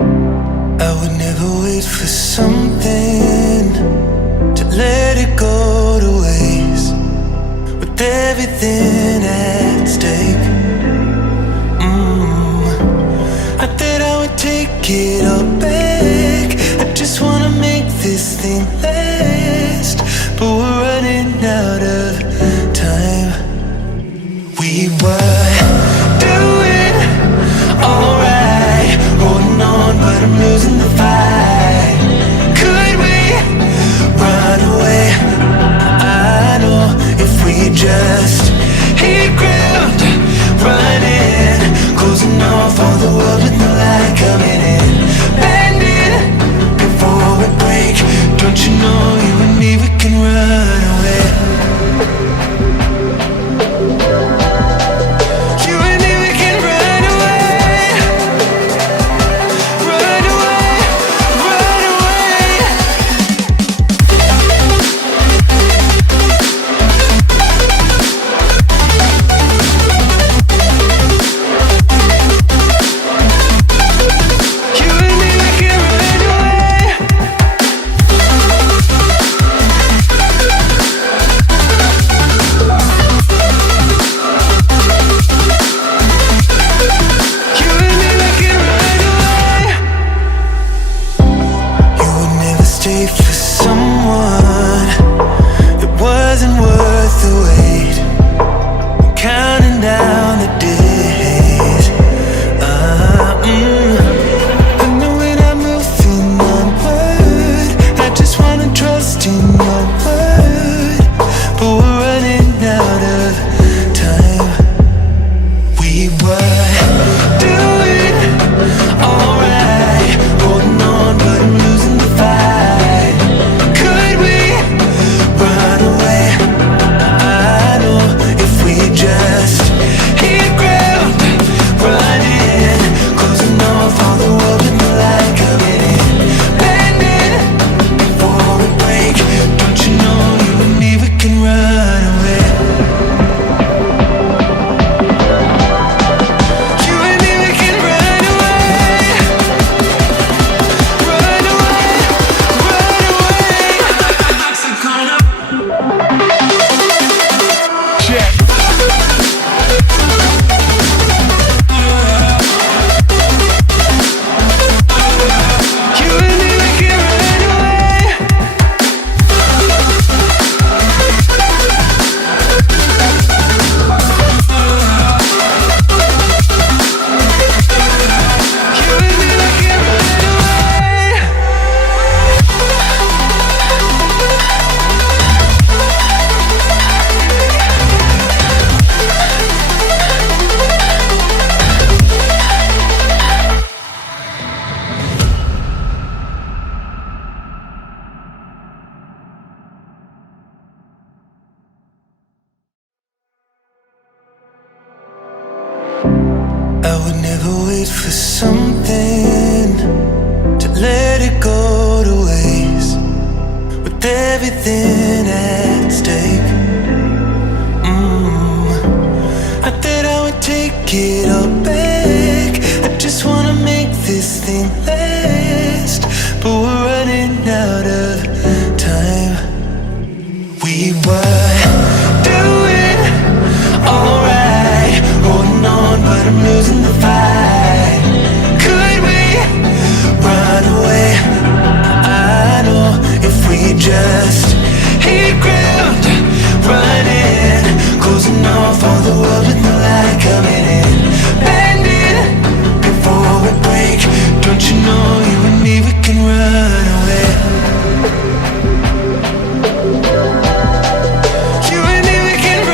I would never wait for something to let it go to waste, with everything at stake. I thought I would take it all back. I just wanna make this thing last, but we're running out of time. We were doing alright, holding on, but I'm losing the fight. Could we run away? I know if we just hit ground, running, closing off all the world with no light coming in, bending before we break. Don't you know, you and me, we can run away. You and me, we can run away. Run away, run away. You and me, we can run away. You and me, we can run away. You would never stay for someone that wasn't worth the wait. I'm counting down the days. I know when I'm moving onward, I just wanna trust in your word, but we're running out of time. We were doing alright, holding on, but I'm losing the fight. Could we run away? I know if we just hit ground, running, closing off all the world with no light coming in, bending before we break. Don't you know, you and me, we can run away. You and me, we can run away. Run away, run away. Check. You and me, we can run away. You and me, we can run away. I would never wait for something to let it go to waste, with everything at stake. I thought I would take it all back. I just wanna make this thing last, but we're running out of time. We were doing alright, holding on, but I'm losing the fight.